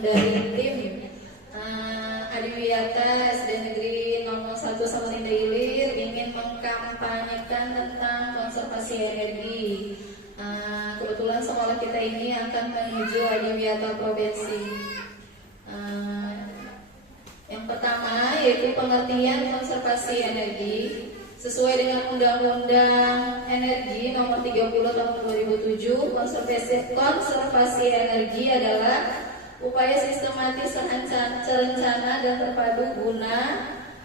dari tim Adiwiyata SD Negeri 001 Samarinda Ilir ingin mengkampanyekan tentang konservasi energi. Kebetulan sekolah kita ini akan menuju Adiwiyata Provinsi. Yang pertama yaitu pengertian konservasi energi. Sesuai dengan Undang-Undang Energi Nomor 30 Tahun 2007, konservasi energi adalah upaya sistematis, terencana, dan terpadu guna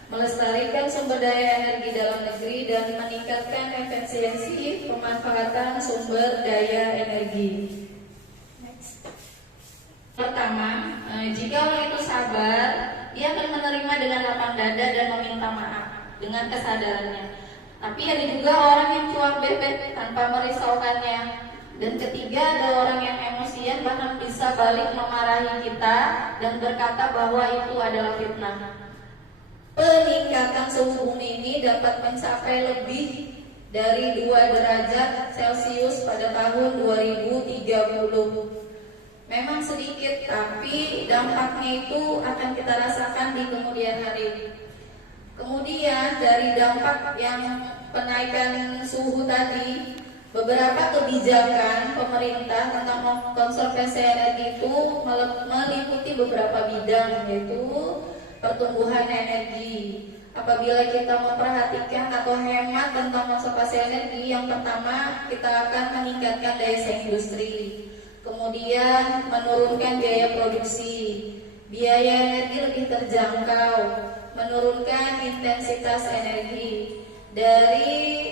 melestarikan sumber daya energi dalam negeri dan meningkatkan efisiensi pemanfaatan sumber daya energi. Pertama, jika orang itu sabar, dia akan menerima dengan lapang dada dan meminta maaf dengan kesadarannya. Tapi ada juga orang yang cuap bebek tanpa merisaukannya. Dan ketiga, ada orang yang emosian bahkan bisa balik memarahi kita dan berkata bahwa itu adalah fitnah. Peningkatan suhu bumi ini dapat mencapai lebih dari 2 derajat Celcius pada tahun 2030. Memang sedikit, tapi dampaknya itu akan kita rasakan di kemudian hari. Kemudian dari dampak yang penaikan suhu tadi, beberapa kebijakan pemerintah tentang konservasi energi itu meliputi beberapa bidang, yaitu pertumbuhan energi. Apabila kita memperhatikan atau hemat tentang konservasi energi, yang pertama kita akan meningkatkan daya saing industri. Kemudian menurunkan biaya produksi, biaya energi lebih terjangkau, menurunkan intensitas energi. Dari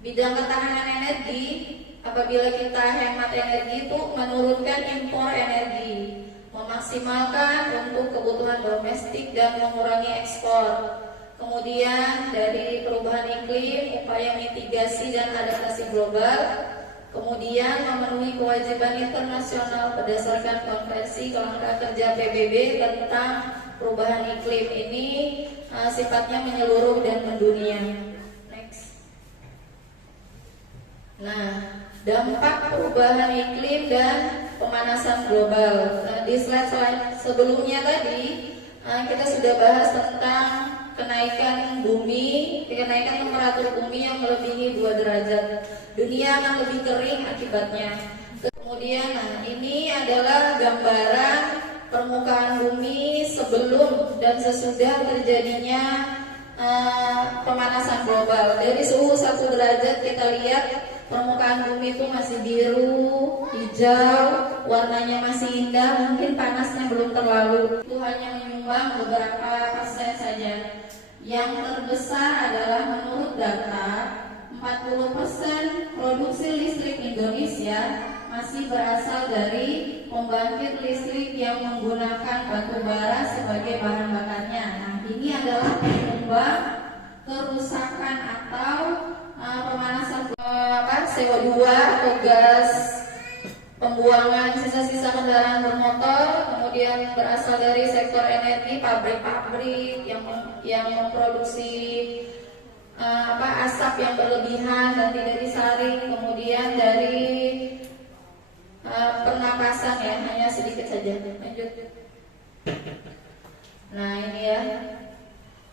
bidang ketahanan energi, apabila kita hemat energi itu menurunkan impor energi, memaksimalkan untuk kebutuhan domestik dan mengurangi ekspor. Kemudian dari perubahan iklim, upaya mitigasi dan adaptasi global. Kemudian memenuhi kewajiban internasional berdasarkan konvensi kerangka kerja PBB tentang perubahan iklim. Ini sifatnya menyeluruh dan mendunia. Next. Nah, dampak perubahan iklim dan pemanasan global. Di slide sebelumnya tadi kita sudah bahas tentang kenaikan temperatur bumi yang melebihi 2 derajat. Dunia akan lebih kering akibatnya. Kemudian, ini adalah gambaran permukaan bumi sebelum dan sesudah terjadinya pemanasan global. Dari suhu 1 derajat kita lihat permukaan bumi itu masih biru, hijau, warnanya masih indah, mungkin panasnya belum terlalu. Itu hanya menyumbang beberapa persen saja. Yang terbesar adalah menurut data 40% produksi listrik Indonesia masih berasal dari pembangkit listrik yang menggunakan batu bara sebagai bahan bakarnya. Nah, ini adalah penyumbang kerusakan atau pemanasan CO2 atau gas pembuangan sisa-sisa kendaraan bermotor, kemudian berasal dari sektor energi, pabrik-pabrik yang memproduksi asap yang berlebihan dan tidak disaring, kemudian dari pernapasan ya, hanya sedikit saja. Lanjut. Nah, ini ya.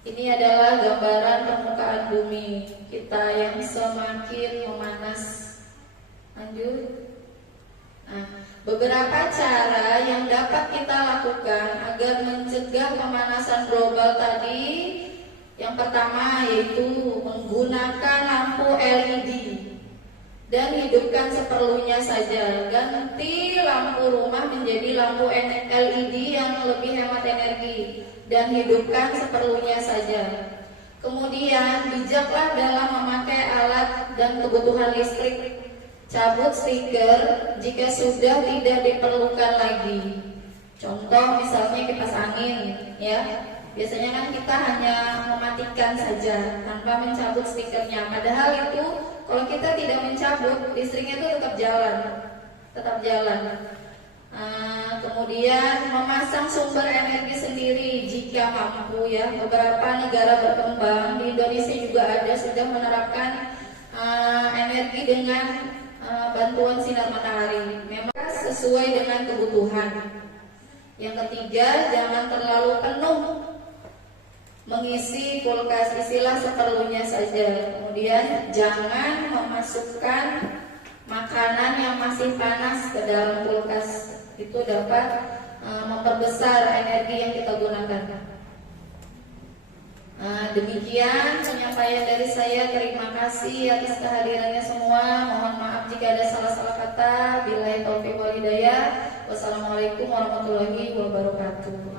Ini adalah gambaran permukaan bumi kita yang semakin memanas. Lanjut. Nah, beberapa cara yang dapat kita lakukan agar mencegah pemanasan global tadi. Yang pertama yaitu menggunakan lampu LED dan hidupkan seperlunya saja. Ganti lampu rumah menjadi lampu LED yang lebih hemat energi dan hidupkan seperlunya saja. Kemudian bijaklah dalam memakai alat dan kebutuhan listrik. Cabut stiker jika sudah tidak diperlukan lagi. Contoh misalnya kipas angin, ya. Biasanya kan kita hanya mematikan saja tanpa mencabut stikernya. Padahal itu kalau kita tidak mencabut, listriknya itu tetap jalan. Kemudian memasang sumber energi sendiri jika mampu ya. Beberapa negara berkembang di Indonesia juga ada sudah menerapkan energi dengan bantuan sinar matahari. Memang sesuai dengan kebutuhan. Yang ketiga, jangan terlalu penuh mengisi kulkas, isilah seperlunya saja. Kemudian jangan memasukkan makanan yang masih panas ke dalam kulkas, itu dapat memperbesar energi yang kita gunakan. Demikian penyampaian dari saya. Terima kasih atas kehadirannya semua. Mohon maaf jika ada salah-salah kata. Billahi taufiq wal hidayah. Wassalamualaikum warahmatullahi wabarakatuh.